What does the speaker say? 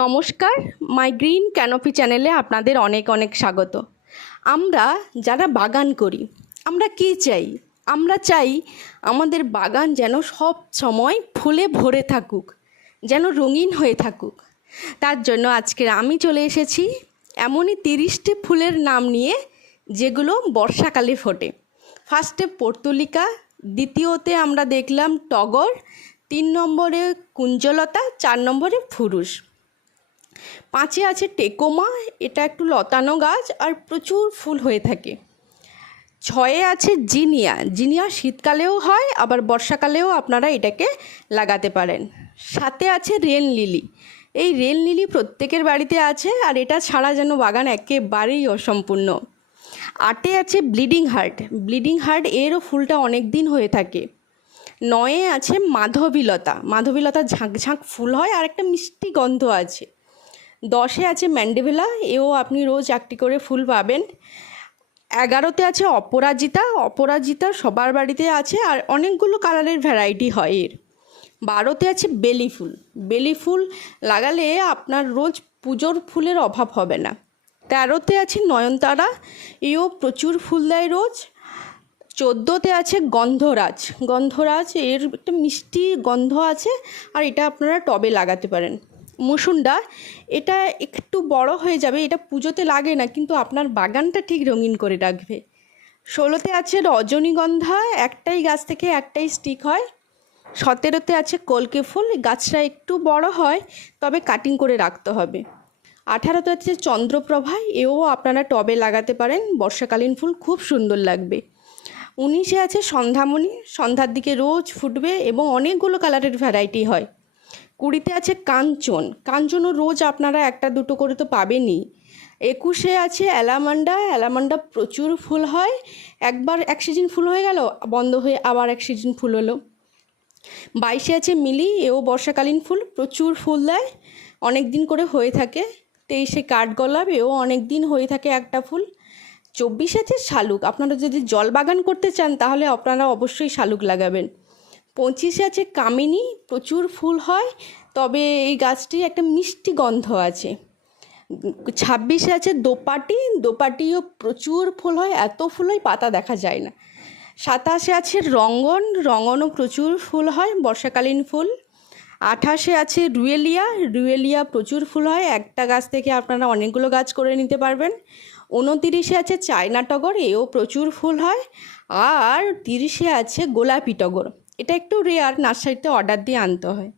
নমস্কার, মাই green canopy চ্যানেলে আপনাদের অনেক অনেক স্বাগত। আমরা যারা বাগান করি, আমরা কী চাই? আমরা চাই আমাদের বাগান যেন সব সময় ফুলে ভরে থাকুক, যেন রঙিন হয়ে থাকুক। তার জন্য আজকে আমি চলে এসেছি এমনই 30টি ফুলের নাম নিয়ে, যেগুলো বর্ষাকালে ফোটে। ফার্স্টে পর্তুলিকা, দ্বিতীয়তে আমরা দেখলাম টগর, 3 নম্বরে কুঞ্জলতা, 4 নম্বরে ফুরুষ, 5-এ আছে টেকোমা, এটা একটু লতানো গাছ আর প্রচুর ফুল হয়ে থাকে। 6-এ আছে জিনিয়া, জিনিয়া শীতকালেও হয় আবার বর্ষাকালেও আপনারা এটাকে লাগাতে পারেন। 7-এ আছে রেন লিলি, এই রেন লিলি প্রত্যেকের বাড়িতে আছে আর এটা ছাড়া যেন বাগান একেবারেই অসম্পূর্ণ। 8-এ আছে ব্লিডিং হার্ট, ব্লিডিং হার্ট এরও ফুলটা অনেক দিন হয়ে থাকে। 9-এ আছে মাধবীলতা, মাধবীলতা ঝাঁক ঝাঁক ফুল হয় আর একটা মিষ্টি গন্ধ আছে। 10-এ আছে ম্যান্ডেভিলা, এও আপনি রোজ একটি করে ফুল পাবেন। 11-তে আছে অপরাজিতা, অপরাজিতা সবার বাড়িতে আছে আর অনেকগুলো কালারের ভ্যারাইটি হয় এর। 12-তে আছে বেলি ফুল, বেলি ফুল লাগালে আপনার রোজ পুজোর ফুলের অভাব হবে না। 13-তে আছে নয়নতারা, এও প্রচুর ফুল দেয় রোজ। 14-তে আছে গন্ধরাজ, গন্ধরাজ এর একটা মিষ্টি গন্ধ আছে আর এটা আপনারা টবে লাগাতে পারেন। মুসুন্ডা, এটা একটু বড় হয়ে যাবে, এটা পুজোতে লাগে না কিন্তু আপনার বাগানটা ঠিক রঙিন করে রাখবে। 16-তে আছে রজনীগন্ধা, একটাই গাছ থেকে একটাই স্টিক হয়। 17-তে আছে কলকে ফুল, গাছটা একটু বড় হয় তবে কাটিং করে রাখতে হবে। 18-তে আছে চন্দ্রপ্রভা, এও আপনারা টবে লাগাতে পারেন, বর্ষাকালীন ফুল খুব সুন্দর লাগবে। 19-এ আছে সন্ধ্যামণি, সন্ধ্যার দিকে রোজ ফুটবে এবং অনেকগুলো কালারের ভ্যারাইটি হয়। 20-তে আছে কাঞ্চন, কাঞ্চনও রোজ আপনারা একটা দুটো করে তো পাবেনই। 21-এ আছে অ্যালামান্ডা, অ্যালামান্ডা প্রচুর ফুল হয়, একবার এক সিজন ফুল হয়ে গেল বন্ধ হয়ে আবার এক সিজন ফুল হলো। 22-এ আছে মিলি, এও বর্ষাকালীন ফুল, প্রচুর ফুল দেয়, অনেক দিন করে হয়ে থাকে। 23-এ কাঠগোলাপ, এও অনেক দিন হয়ে থাকে একটা ফুল। 24-এ আছে শালুক, আপনারা যদি জল বাগান করতে চান তাহলে আপনারা অবশ্যই শালুক লাগাবেন। 25-এ আছে কামিনী, প্রচুর ফুল হয় তবে এই গাছটির একটা মিষ্টি গন্ধ আছে। 26-এ আছে দোপাটি, দোপাটিও প্রচুর ফুল হয়, এত ফুল হয় পাতা দেখা যায় না। 27-এ আছে রঙ্গন, রঙ্গনও প্রচুর ফুল হয়, বর্ষাকালীন ফুল। 28-এ আছে রুয়েলিয়া, রুয়েলিয়া প্রচুর ফুল হয়, একটা গাছ থেকে আপনারা অনেকগুলো গাছ করে নিতে পারবেন। 29-এ আছে চায়না টগর, এও প্রচুর ফুল হয়। আর 30-এ আছে গোলাপি টগর, এটা একটু রেয়ার, নার্সারিতে অর্ডার দিয়ে আনতে হয়।